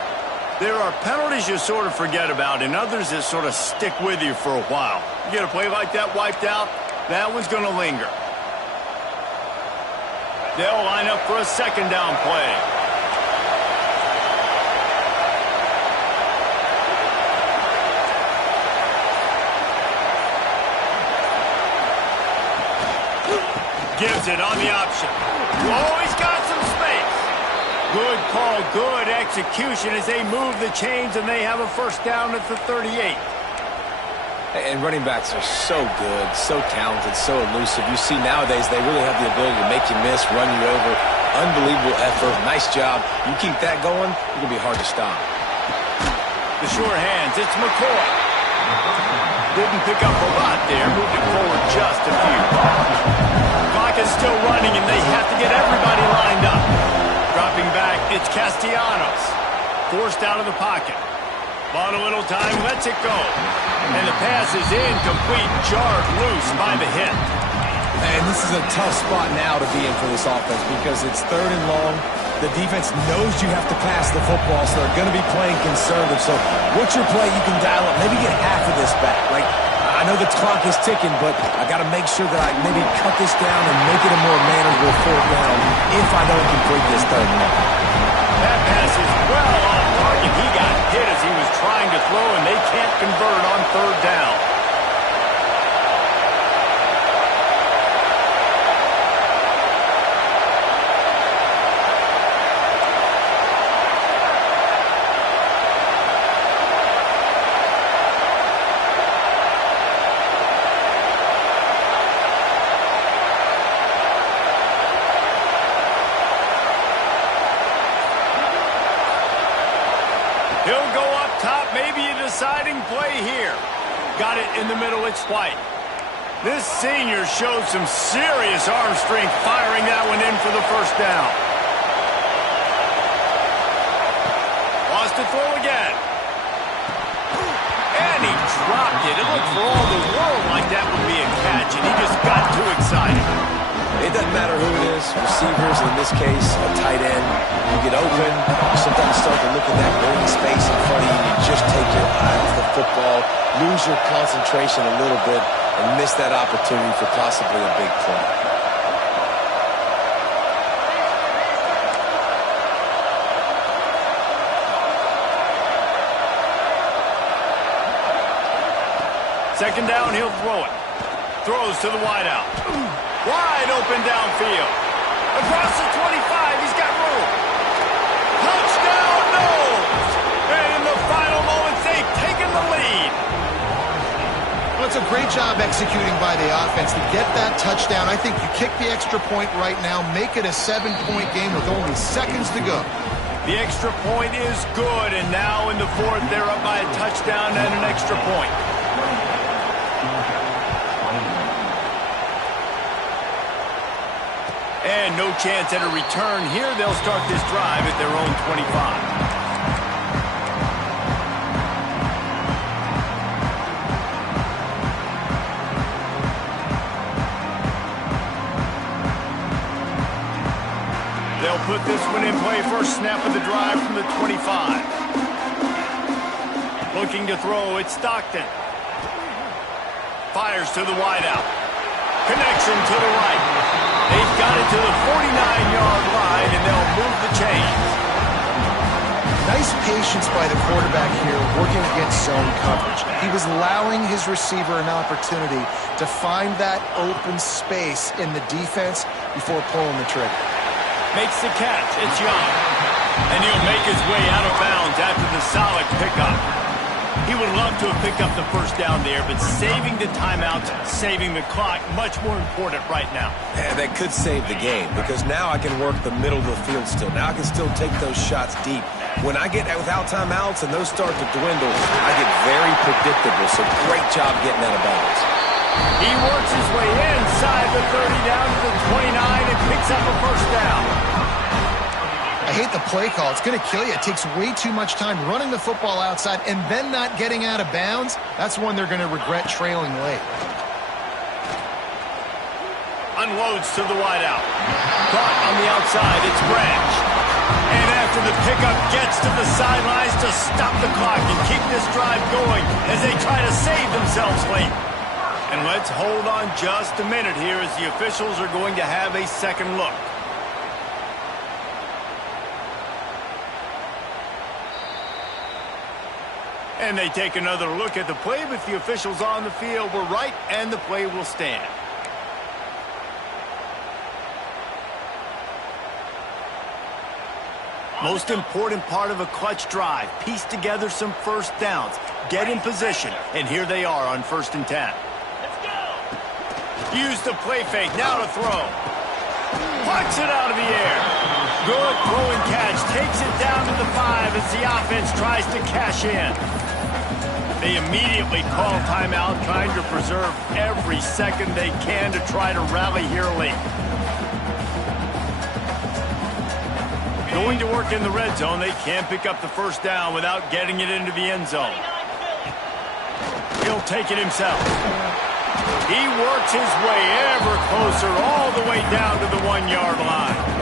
There are penalties you sort of forget about and others that sort of stick with you for a while. You get a play like that wiped out, that one's going to linger. They'll line up for a 2nd down play. Gives it on the option. Whoa, he's got some space. Good call, good execution as they move the chains and they have a first down at the 38. And running backs are so good, so talented, so elusive. You see nowadays they really have the ability to make you miss, run you over. Unbelievable effort. Nice job. You keep that going, you're going to be hard to stop. The sure hands, it's McCoy. Didn't pick up a lot there, moved it forward just a few. Clock is still running and they have to get everybody lined up. Dropping back, it's Castellanos. Forced out of the pocket. Bought a little time, lets it go. And the pass is incomplete, jarred loose by the hit. And this is a tough spot now to be in for this offense because it's 3rd and long. The defense knows you have to pass the football, so they're going to be playing conservative. So what's your play you can dial up? Maybe get half of this back. Like, I know the clock is ticking, but I got to make sure that I maybe cut this down and make it a more manageable 4th down if I don't complete this 3rd and long. That pass is well off target. He got hit as he was trying to throw, and they can't convert on 3rd down. He'll go up top, maybe a deciding play here. Got it in the middle, it's White. This senior showed some serious arm strength firing that one in for the first down. to throw again. And he dropped it. It looked for all the world like that would be a catch, and he just got too excited. It doesn't matter who it is, receivers, in this case, a tight end. You get open, you sometimes start to look at that open space in front of you, you just take your eye off the football, lose your concentration a little bit, and miss that opportunity for possibly a big play. Second down, he'll throw it. Throws to the wideout. Wide open downfield. Across the 25, he's got room. Touchdown, no! And in the final moments, they've taken the lead. Well, it's a great job executing by the offense to get that touchdown. I think you kick the extra point right now, make it a 7-point game with only seconds to go. The extra point is good, and now in the fourth, they're up by a touchdown and an extra point. And no chance at a return here. They'll start this drive at their own 25. They'll put this one in play. First snap of the drive from the 25. Looking to throw, it's Stockton. Fires to the wideout. Connection to the right. They've got it to the 49-yard line, and they'll move the chains. Nice patience by the quarterback here, working against zone coverage. He was allowing his receiver an opportunity to find that open space in the defense before pulling the trigger. Makes the catch. It's Young. And he'll make his way out of bounds after the solid pickup. He would love to have picked up the first down there, but saving the timeouts, saving the clock, much more important right now. And that could save the game, because now I can work the middle of the field still. Now I can still take those shots deep. When I get without timeouts and those start to dwindle, I get very predictable, so great job getting out of bounds. He works his way inside the 30 down to the 29 and picks up a first down. I hate the play call. It's going to kill you. It takes way too much time running the football outside and then not getting out of bounds. That's one they're going to regret trailing late. Unloads to the wideout. Caught on the outside. It's Branch. And after the pickup, gets to the sidelines to stop the clock and keep this drive going as they try to save themselves late. And let's hold on just a minute here as the officials are going to have a second look. And they take another look at the play, but the officials on the field were right, and the play will stand. Most important part of a clutch drive, piece together some first downs, get in position, and here they are on 1st and 10. Let's go! Use the play fake, now to throw. Plucks it out of the air. Good throw and catch, takes it down to the 5 as the offense tries to cash in. They immediately call timeout, trying to preserve every second they can to try to rally here late. Going to work in the red zone, they can't pick up the first down without getting it into the end zone. He'll take it himself. He works his way ever closer all the way down to the 1-yard line.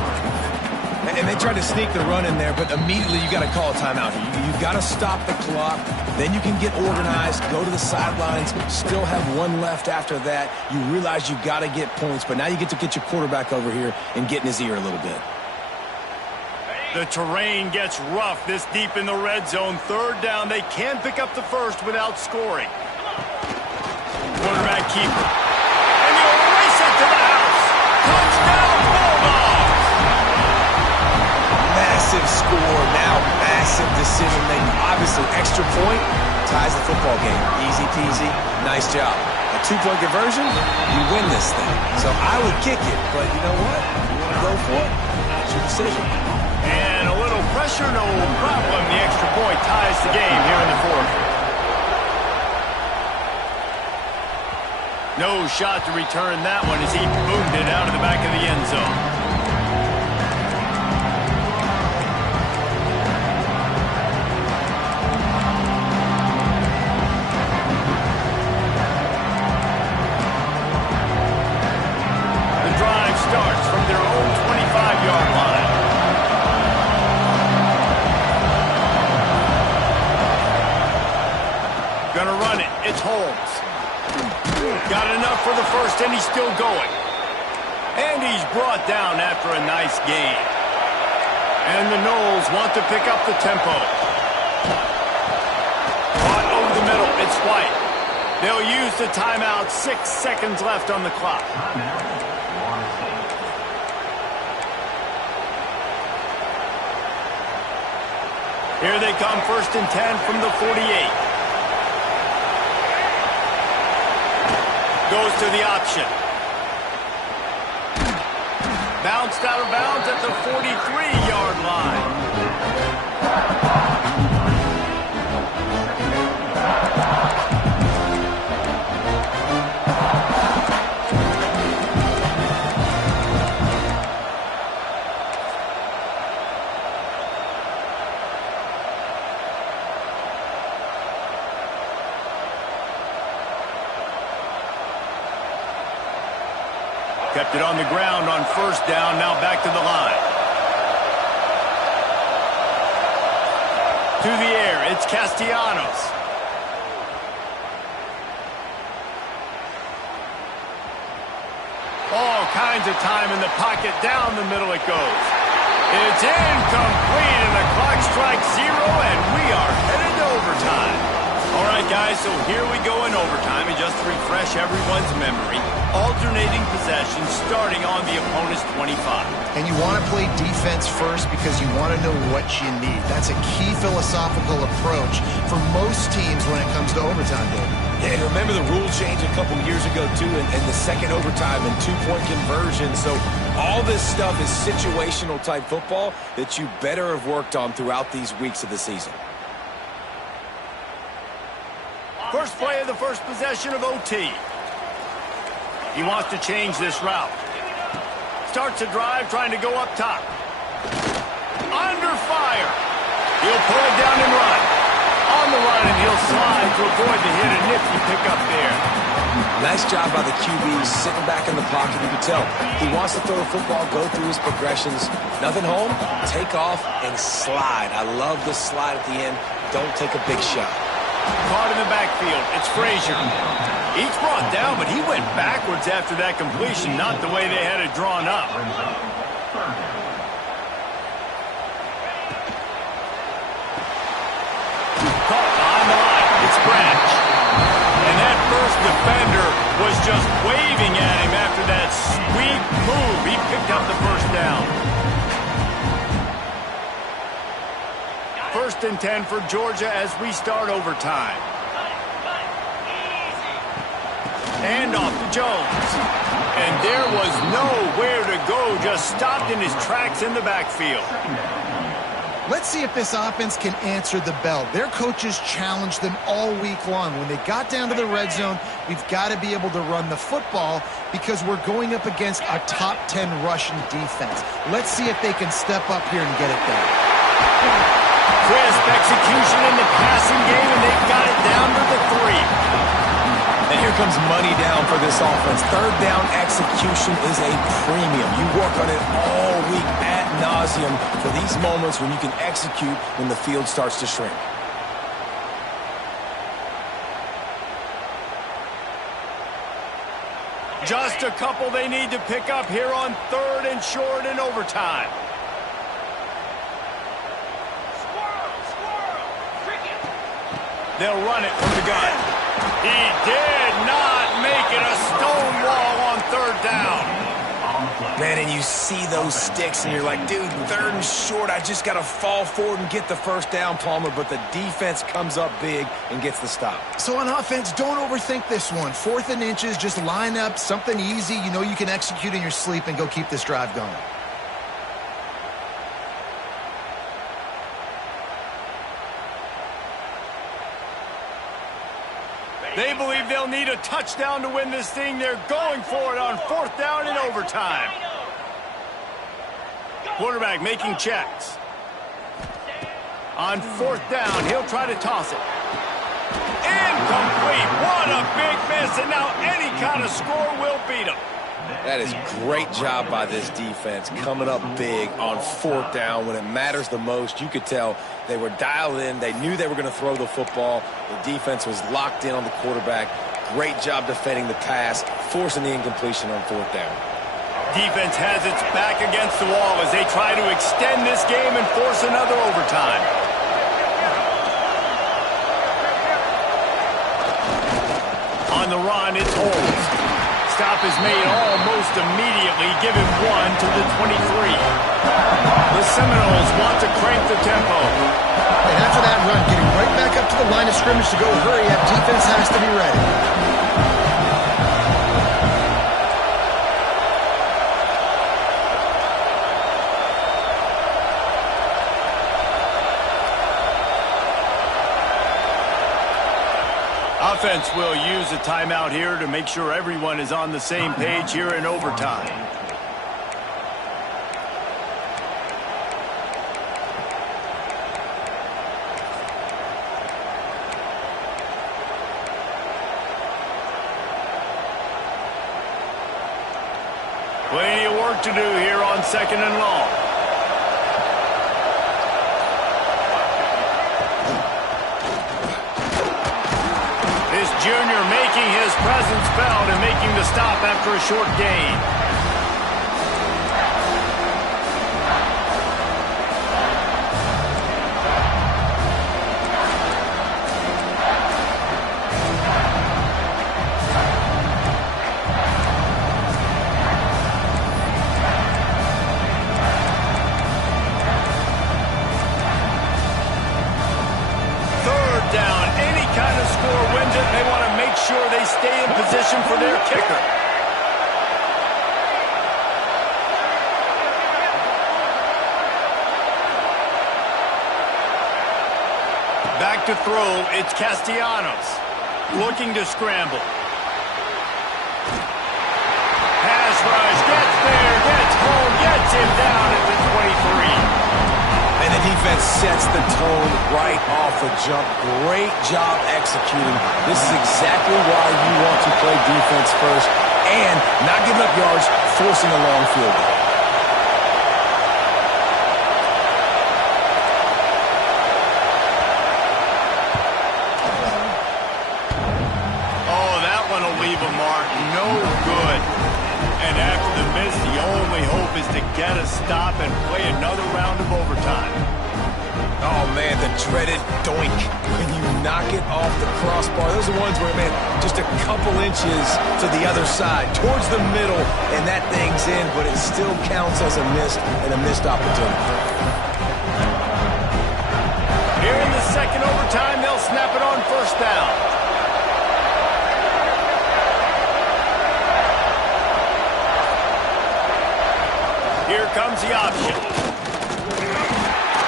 And they tried to sneak the run in there, but immediately you got to call a timeout here. You've got to stop the clock. Then you can get organized, go to the sidelines, still have one left after that. You realize you got to get points, but now you get to get your quarterback over here and get in his ear a little bit. The terrain gets rough this deep in the red zone. 3rd down, they can pick up the first without scoring. Quarterback keeper. And he'll race it to the house. Touchdown, Bulldogs! Massive score, now massive decision making. Obviously, extra point ties the football game. Easy peasy, nice job. A 2-point conversion, you win this thing. So I would kick it, but you know what? You want to go for it? It's your decision. And a little pressure, no problem. The extra point ties the game here in the 4th. No shot to return that one as he boomed it out of the back of the end zone. Gonna run it. It's Holmes. Got enough for the first, and he's still going. And he's brought down after a nice gain. And the Knowles want to pick up the tempo. Caught over the middle. It's White. They'll use the timeout. 6 seconds left on the clock. Here they come, 1st and 10 from the 48. Goes to the option. Bounced out of bounds at the 43-yard line. Kept it on the ground on 1st down, now back to the line. To the air, it's Castellanos. All kinds of time in the pocket, down the middle it goes. It's incomplete, and the clock strikes 0, and we are headed to overtime. All right, guys, so here we go in overtime, and just to refresh everyone's memory, alternating possession starting on the opponent's 25. And you want to play defense first because you want to know what you need. That's a key philosophical approach for most teams when it comes to overtime, David. Yeah, and remember the rule change a couple years ago, too, and the second overtime and two-point conversion. So all this stuff is situational type football that you better have worked on throughout these weeks of the season. First play of the first possession of OT. He wants to change this route. Starts a drive trying to go up top. Under fire. He'll pull it down and run. On the run, and he'll slide to avoid the hit. A nifty pickup there. Nice job by the QB sitting back in the pocket. You can tell he wants to throw the football, go through his progressions. Nothing home, take off, and slide. I love the slide at the end. Don't take a big shot. Caught in the backfield. It's Frazier. He's brought down, but he went backwards after that completion, not the way they had it drawn up. Caught behind the line. It's Branch. And that first defender was just waving at him after that sweet move. He picked up the first down. 1st and 10 for Georgia as we start overtime. Hand off to Jones. And there was nowhere to go, just stopped in his tracks in the backfield. Let's see if this offense can answer the bell. Their coaches challenged them all week long. When they got down to the red zone, we've got to be able to run the football because we're going up against a top 10 rushing defense. Let's see if they can step up here and get it done. Crisp execution in the passing game, and they've got it down to the 3. And here comes money down for this offense. 3rd down execution is a premium. You work on it all week ad nauseum for these moments when you can execute when the field starts to shrink. Just a couple they need to pick up here on 3rd and short in overtime. They'll run it from the gun. He did not make it. A stone wall on 3rd down. Man, and you see those sticks, and you're like, dude, 3rd and short, I just got to fall forward and get the first down, Palmer, but the defense comes up big and gets the stop. So on offense, don't overthink this one. 4th and inches, just line up, something easy. You know you can execute in your sleep and go keep this drive going. They believe they'll need a touchdown to win this thing. They're going for it on 4th down in overtime. Quarterback making checks. On 4th down, he'll try to toss it. Incomplete. What a big miss, and now any kind of score will beat him. That is great job by this defense, coming up big on 4th down when it matters the most. You could tell they were dialed in. They knew they were going to throw the football. The defense was locked in on the quarterback. Great job defending the pass, forcing the incompletion on 4th down. Defense has its back against the wall as they try to extend this game and force another overtime. On the run, it's Holmes. Stop is made almost immediately. Give him 1 to the 23. The Seminoles want to crank the tempo. And after that run, getting right back up to the line of scrimmage to go hurry up, defense has to be ready. Offense will use a timeout here to make sure everyone is on the same page here in overtime. Plenty of work to do here on 2nd and long. Junior making his presence felt and making the stop after a short gain. Sure they stay in position for their kicker. Back to throw, it's Castellanos. Looking to scramble. Pass rush, gets there, gets home, gets him down at the 23. And the defense sets the tone right off the jump. Great job executing. This is exactly why you want to play defense first and not giving up yards, forcing a long field goal. Oh, that one will leave a mark. No good. And after the miss, the only hope is to get a stop and play another round of overtime. Oh, man, the dreaded doink when you knock it off the crossbar. Those are ones where, man, just a couple inches to the other side, towards the middle, and that thing's in, but it still counts as a miss and a missed opportunity. Here in the 2nd overtime, they'll snap it on 1st down. Here comes the option.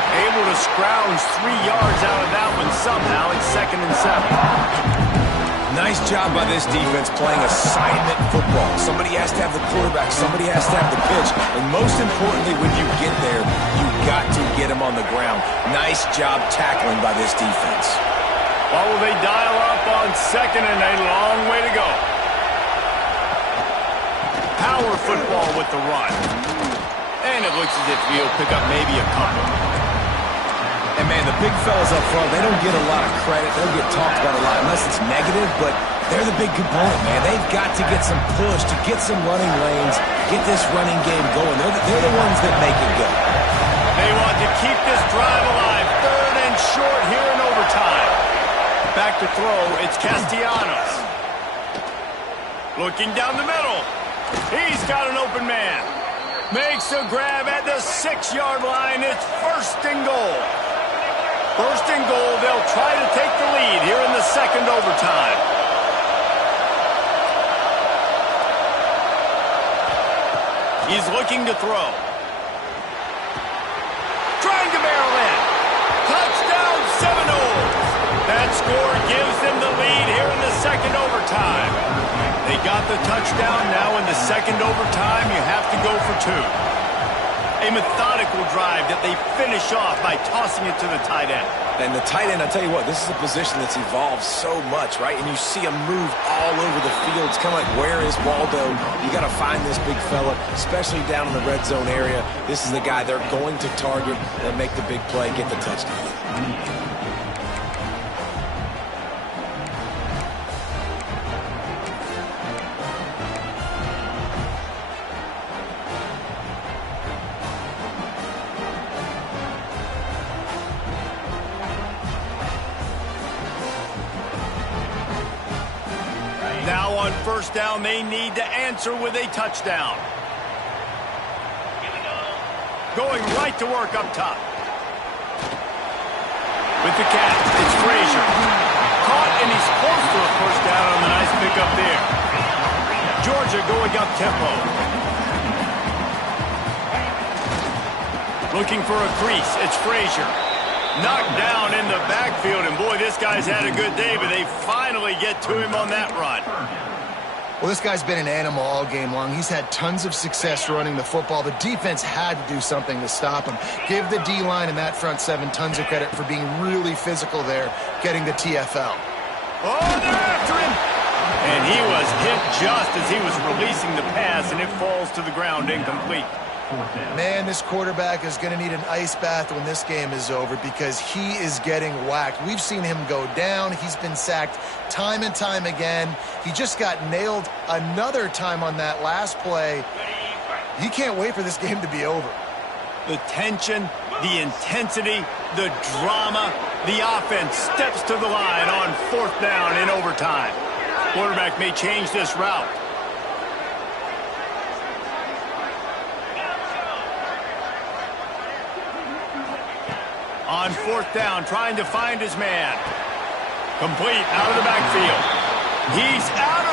Able to scrounge 3 yards out of that one somehow. It's 2nd and 7. Nice job by this defense playing assignment football. Somebody has to have the quarterback. Somebody has to have the pitch. And most importantly, when you get there, you've got to get him on the ground. Nice job tackling by this defense. Well, will they dial up on 2nd and a long way to go? Power football with the run. And it looks as if he'll pick up maybe a couple. And, man, the big fellas up front, they don't get a lot of credit. They don't get talked about a lot unless it's negative, but they're the big component, man. They've got to get some push, to get some running lanes, get this running game going. They're the ones that make it go. They want to keep this drive alive. 3rd and short here in overtime. Back to throw, it's Castellanos. Looking down the middle. He's got an open man. Makes a grab at the 6-yard line. It's 1st and goal. 1st and goal. They'll try to take the lead here in the 2nd overtime. He's looking to throw. Trying to barrel in. Touchdown Seminoles. That score gives them the lead here in the 2nd overtime. They got the touchdown. Now in the 2nd overtime, you have to go for 2. A methodical drive that they finish off by tossing it to the tight end. And the tight end, I tell you what, this is a position that's evolved so much, right? And you see him move all over the field. It's kind of like, where is Waldo? You got to find this big fella, especially down in the red zone area. This is the guy they're going to target and make the big play, get the touchdown. Now on first down, they need to answer with a touchdown. Going right to work up top. With the catch, it's Frazier. Caught, and he's close to a first down on the nice pickup there. Georgia going up tempo. Looking for a crease, it's Frazier. Knocked down in the backfield, and boy, this guy's had a good day, but they finally get to him on that run. Well, this guy's been an animal all game long. He's had tons of success running the football. The defense had to do something to stop him. Give the D-line and that front seven tons of credit for being really physical there, getting the TFL. Oh, they're after him! And he was hit just as he was releasing the pass, and it falls to the ground incomplete. Man, this quarterback is going to need an ice bath when this game is over because he is getting whacked. We've seen him go down. He's been sacked time and time again. He just got nailed another time on that last play. He can't wait for this game to be over. The tension, the intensity, the drama, the offense steps to the line on fourth down in overtime. Quarterback may change this route. On fourth down, trying to find his man. Complete out of the backfield. He's out of